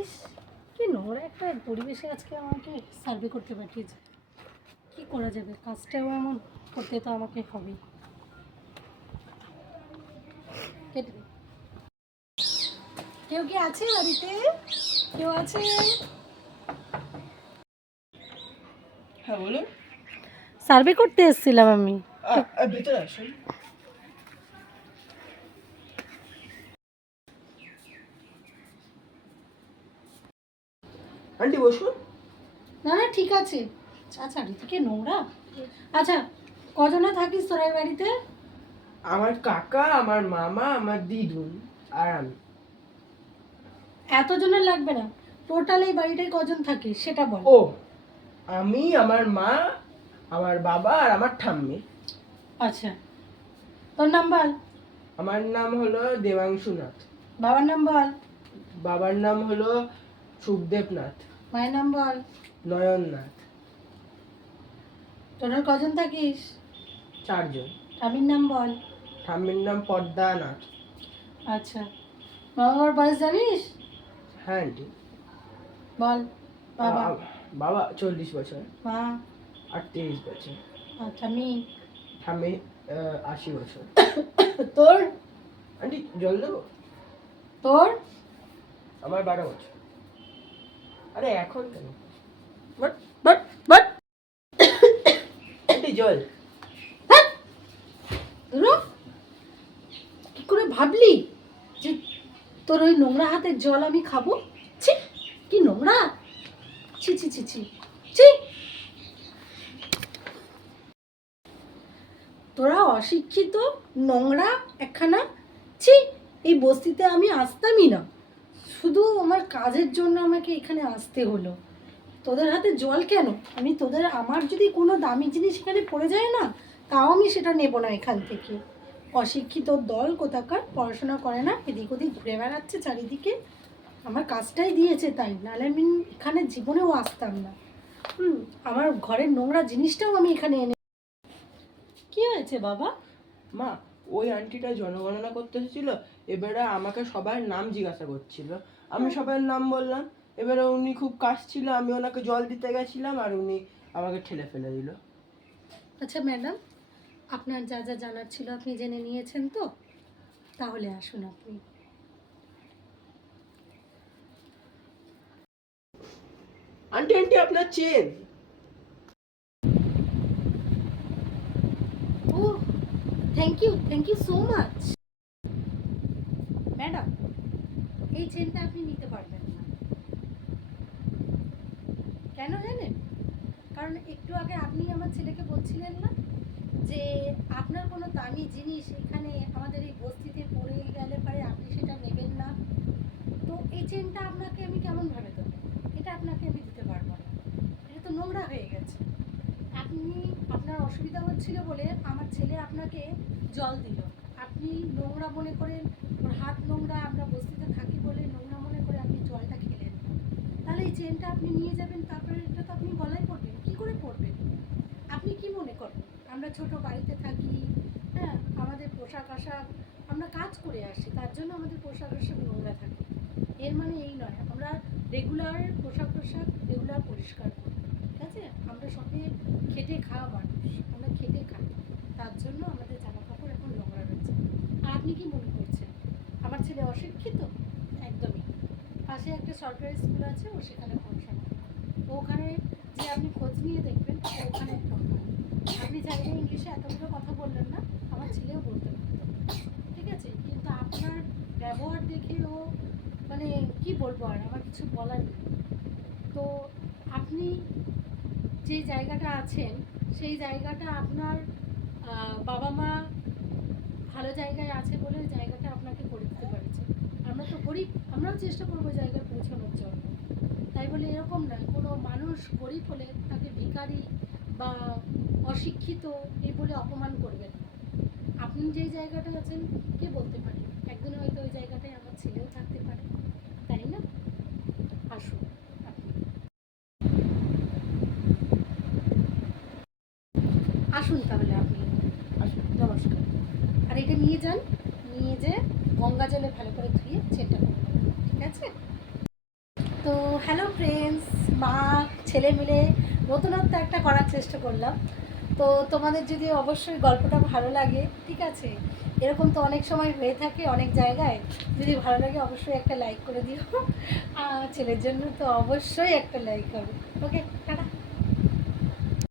ইস, কি নোংরা একটা পরিবেশে আজকে আমাকে সার্ভে করতে পাঠিয়েছে। কি করা যাবে, কাজটাও এমন করতে তো আমাকে হবেই। কেটে দে। কেউ কি আছে বাড়িতে? কেউ আছে? হ্যাঁ বলুন। সার্ভে করতে এসেছিলাম আমি। ভেতরে আসুন। আন্টি বসুন। না না, ঠিক আছে। আচ্ছা, কি নোংরা। আচ্ছা, কজনা থাকিস তোরা এই বাড়িতে? আমার কাকা, আমার মামা, আমার দিদুন আর আমি। এতজনের লাগবে না, টোটাল এই বাড়িটায় কজন থাকে সেটা বল। ও, আমি, আমার মা, আমার বাবা আর আমার ঠাম্মি। আচ্ছা, তোর নাম বল। আমার নাম হলো দেবাংশুনাথ। বাবার নাম বল। বাবার নাম হলো সুখদেবনাথ। মায়ের নাম বল। নয়ননাথ। টোটাল কজন থাকিস? 4 জন। স্বামীর নাম বল। ঠাম্মির নাম পদ্মানাথ। আচ্ছা, মা বাবার বয়স জানিস? হ্যাঁ আন্টি। বল। বাবা। বাবা 40 বছর মা। আর 23 বছর। আচ্ছা, মি। ঠাম্মি 80 বছর। তোর? আন্টি জল দেবো? তোর? আমার 12 বছর। আরে এখন কেন? বাট বাট বাট আন্টি জল। ধরো, কি করে ভাবলি যে তোর ওই নোংরা হাতের জল আমি খাবো? ছি, কি নোংরা। ছি ছি ছি ছি ছি। তোরা অশিক্ষিত, নোংরা একখানা। ছি, এই বস্তিতে আমি আসতামই না। শুধু আমার কাজের জন্য আমাকে এখানে আসতে হলো। তোদের হাতে জল কেন? আমি তোদের, আমার যদি কোনো দামি জিনিস এখানে পড়ে যায় না, তাও আমি সেটা নেব না এখান থেকে। অশিক্ষিত দল কোথাকার, পড়াশোনা করে না, এদিক ওদিক ঘুরে বেড়াচ্ছে চারিদিকে। আমার কাজটাই দিয়েছে তাই, নাহলে আমি এখানে জীবনেও আসতাম না। আমার ঘরের নোংরা জিনিসটাও আমি এখানে এনে। কি হয়েছে বাবা? মা, ওই আন্টিটা জনগণনা করতে এসেছিল। এবারে আমাকে সবার নাম জিজ্ঞাসা করছিল। আমি সবার নাম বললাম। এবারে উনি খুব কাশছিল, আমি ওনাকে জল দিতে গেছিলাম আর উনি আমাকে ঠেলে ফেলে দিল। আচ্ছা ম্যাডাম, আপনার যা যা জানার ছিল আপনি জেনে নিয়েছেন তো? তাহলে আসুন আপনি। আন্টি আন্টি আপনার চেন। ও, thank you so much. Madam, এই চেনটা আপনি নিতে পারবেন না। কেন জানেন? কারণ একটু আগে আপনি আমার ছেলেকে বলছিলেন না যে আপনার কোনো দামি জিনিস এখানে আমাদের এই বস্তিতে পড়ে গেলে পরে আপনি সেটা নেবেন না। তো এই চেনটা আপনাকে আমি কেমনভাবে দেবো? এটা আপনাকে আমি দিতে পারবো না, এটা তো নোংরা হয়ে গেছে। আপনি, আপনার অসুবিধা হচ্ছিল বলে আমার ছেলে আপনাকে জল দিল, আপনি নোংরা মনে করেন, ওর হাত নোংরা, আমরা বস্তিতে থাকি বলে নোংরা মনে করে আপনি জলটা খেলেন না। তাহলে এই চেনটা আপনি নিয়ে যাবেন, তারপরে এটা তো আপনি গলায় পরবেন, কী করে পরবেন? আপনি কি মনে করেন আমরা ছোট বাড়িতে থাকি? হ্যাঁ, আমাদের পোশাক আশাক, আমরা কাজ করে আসি, তার জন্য আমাদের পোশাক আশাক নোংরা থাকে। এর মানে এই নয় আমরা রেগুলার পোশাক আশাক রেগুলার পরিষ্কার করি। ঠিক আছে, আমরা সবে খেটে খাওয়া মানুষ, আমরা খেটে খাই, তার জন্য আমাদের জামা কাপড় এখন নোংরা রয়েছে। আর আপনি কি মনে করছেন আমার ছেলে অশিক্ষিত? একদমই। পাশে একটা সরকারি স্কুল আছে, ও সেখানে পড়াশোনা করে। তো ওখানে যে আপনি খোঁজ নিয়ে দেখবেন, ওখানে একটা হয়। আপনি চাইলে ইংলিশে এতগুলো কথা বললেন না, আমার ছেলেও বলতে পারতো। ঠিক আছে, কিন্তু আপনার ব্যবহার দেখে ও, মানে কি বলবো, আর আমার কিছু বলার নেই। তো আপনি যে জায়গাটা আছেন, সেই জায়গাটা আপনার বাবা মা ভালো জায়গায় আছে বলে জায়গাটা আপনাকে করে দিতে পারছে। আমরা তো গরিব, আমরাও চেষ্টা করবো জায়গায় পৌঁছানোর জন্য। তাই বলে এরকম নয়, কোনো মানুষ গরিব হলে তাকে ভিখারি বা অশিক্ষিত এই বলে অপমান করবেন না। আপনি যেই জায়গাটা আছেন, কে বলতে পারে একদিন হয়তো ওই জায়গাটায় আমার ছেলেও থাকতে পারে, তাই না? আসুন আপনি, আসুন তাহলে আপনি। নমস্কার। আর এটা নিয়ে যান, নিয়ে যে গঙ্গা জলে ভালো করে ধুয়ে চেনটা করে নেবেন, ঠিক আছে? মা ছেলে মিলে নতুনত্ব একটা করার চেষ্টা করলাম। তো তোমাদের যদি অবশ্যই গল্পটা ভালো লাগে, ঠিক আছে, এরকম তো অনেক সময় হয়ে থাকে অনেক জায়গায়, যদি ভালো লাগে অবশ্যই একটা লাইক করে দিও। আর ছেলের জন্য তো অবশ্যই একটা লাইক হবে। ওকে, টাটা।